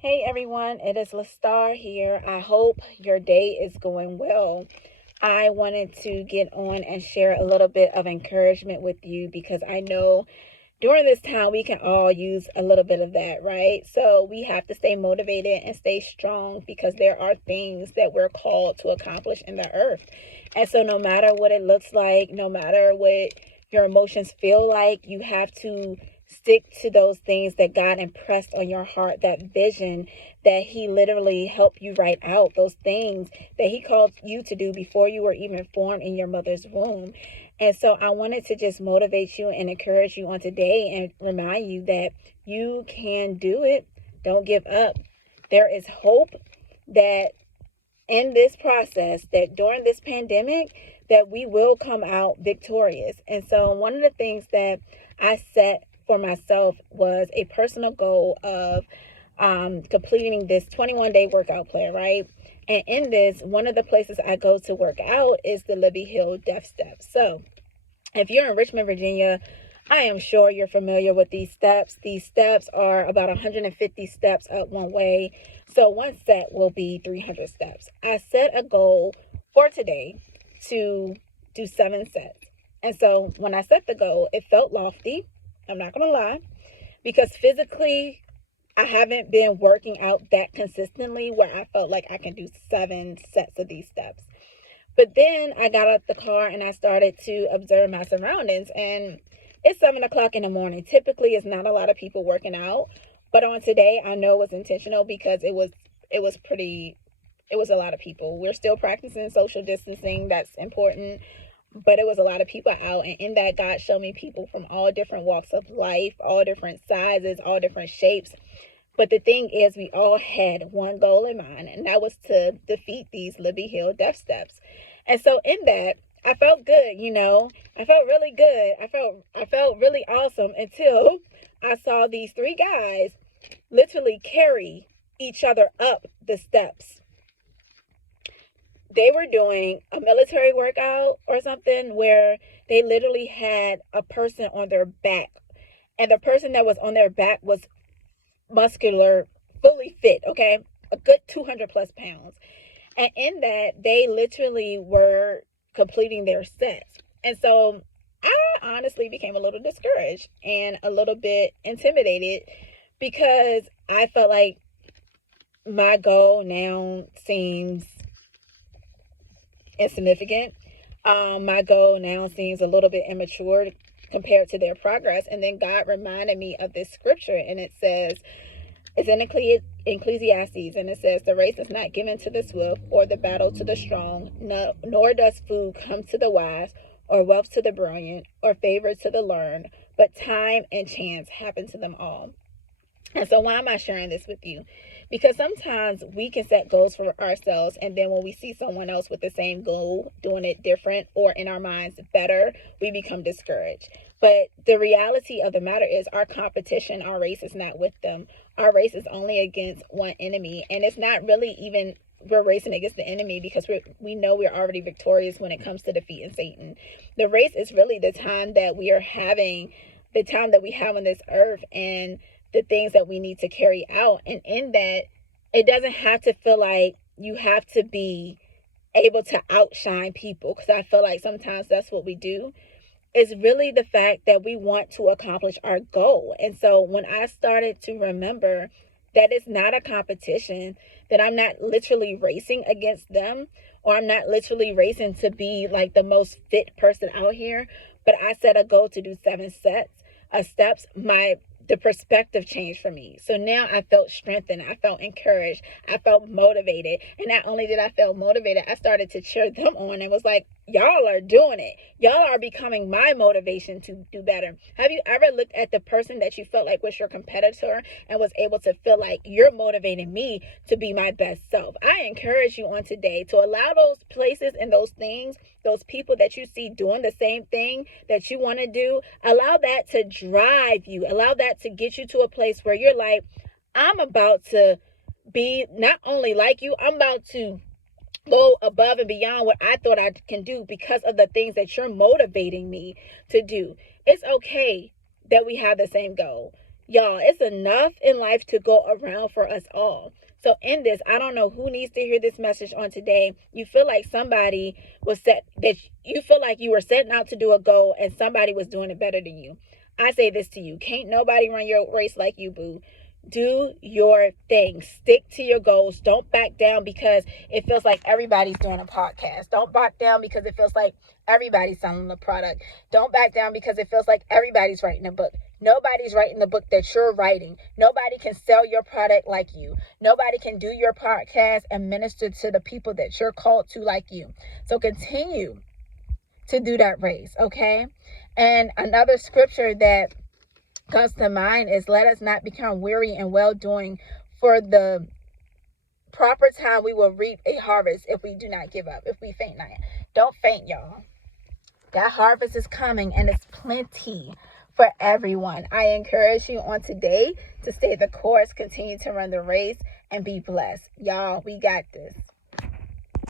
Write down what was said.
Hey everyone, it is Lastar here. I hope your day is going well. I wanted to get on and share a little bit of encouragement with you because I know during this time we can all use a little bit of that, right? So we have to stay motivated and stay strong because there are things that we're called to accomplish in the earth. And so no matter what it looks like, no matter what your emotions feel like, you have to stick to those things that God impressed on your heart, that vision that He literally helped you write out, those things that He called you to do before you were even formed in your mother's womb. And so I wanted to just motivate you and encourage you on today and remind you that you can do it. Don't give up. There is hope that in this process, that during this pandemic, that we will come out victorious. And so one of the things that I set for myself was a personal goal of completing this 21-day workout plan, right? And in this, one of the places I go to work out is the Libby Hill Death Steps. So if you're in Richmond, Virginia, I am sure you're familiar with these steps. These steps are about 150 steps up one way. So one set will be 300 steps. I set a goal for today to do 7 sets. And so when I set the goal, it felt lofty. I'm not going to lie, because physically, I haven't been working out that consistently where I felt like I can do 7 sets of these steps. But then I got out the car and I started to observe my surroundings. And it's 7 o'clock in the morning. Typically, it's not a lot of people working out. But on today, I know it was intentional because it was a lot of people. We're still practicing social distancing. That's important. But it was a lot of people out. And in that, God showed me people from all different walks of life, all different sizes, all different shapes. But the thing is, we all had one goal in mind, and that was to defeat these Libby Hill Death Steps. And so in that, I felt good. I felt really good. I felt really awesome until I saw these three guys literally carry each other up the steps. They were doing a military workout or something where they literally had a person on their back. And the person that was on their back was muscular, fully fit, okay? A good 200 plus pounds. And in that, they literally were completing their sets. And so I honestly became a little discouraged and a little bit intimidated because I felt like my goal now seems insignificant. My goal now seems a little bit immature compared to their progress. And then God reminded me of this scripture, and it says, it's in Ecclesiastes, and it says, the race is not given to the swift or the battle to the strong, no, nor does food come to the wise, or wealth to the brilliant, or favor to the learned, but time and chance happen to them all. And so why am I sharing this with you? Because sometimes we can set goals for ourselves, and then when we see someone else with the same goal doing it different or in our minds better, we become discouraged. But the reality of the matter is our competition, our race is not with them. Our race is only against one enemy, and it's not really even we're racing against the enemy because we know we're already victorious when it comes to defeating Satan. The race is really the time that we are having, the time that we have on this earth, and the things that we need to carry out. And in that, it doesn't have to feel like you have to be able to outshine people, because I feel like sometimes that's what we do. It's really the fact that we want to accomplish our goal. And so when I started to remember that it's not a competition, that I'm not literally racing against them, or I'm not literally racing to be like the most fit person out here, but I set a goal to do 7 sets of steps, the perspective changed for me. So now I felt strengthened. I felt encouraged. I felt motivated. And not only did I feel motivated, I started to cheer them on and was like, y'all are doing it. Y'all are becoming my motivation to do better. Have you ever looked at the person that you felt like was your competitor and was able to feel like you're motivating me to be my best self? I encourage you on today to allow those places and those things, those people that you see doing the same thing that you want to do, allow that to drive you. Allow that to get you to a place where you're like, I'm about to be not only like you, I'm about to go above and beyond what I thought I can do because of the things that you're motivating me to do. It's okay that we have the same goal. Y'all, it's enough in life to go around for us all. So in this, I don't know who needs to hear this message on today. You feel like somebody was set, that you feel like you were setting out to do a goal and somebody was doing it better than you. I say this to you. Can't nobody run your race like you, boo. Do your thing. Stick to your goals. Don't back down because it feels like everybody's doing a podcast. Don't back down because it feels like everybody's selling a product. Don't back down because it feels like everybody's writing a book. Nobody's writing the book that you're writing. Nobody can sell your product like you. Nobody can do your podcast and minister to the people that you're called to like you. So continue to do that race, okay? And another scripture that comes to mind is, let us not become weary in well-doing, for the proper time we will reap a harvest if we do not give up, if we faint not. Don't faint, y'all. That harvest is coming and it's plenty for everyone. I encourage you on today to stay the course, continue to run the race, and be blessed. Y'all, we got this.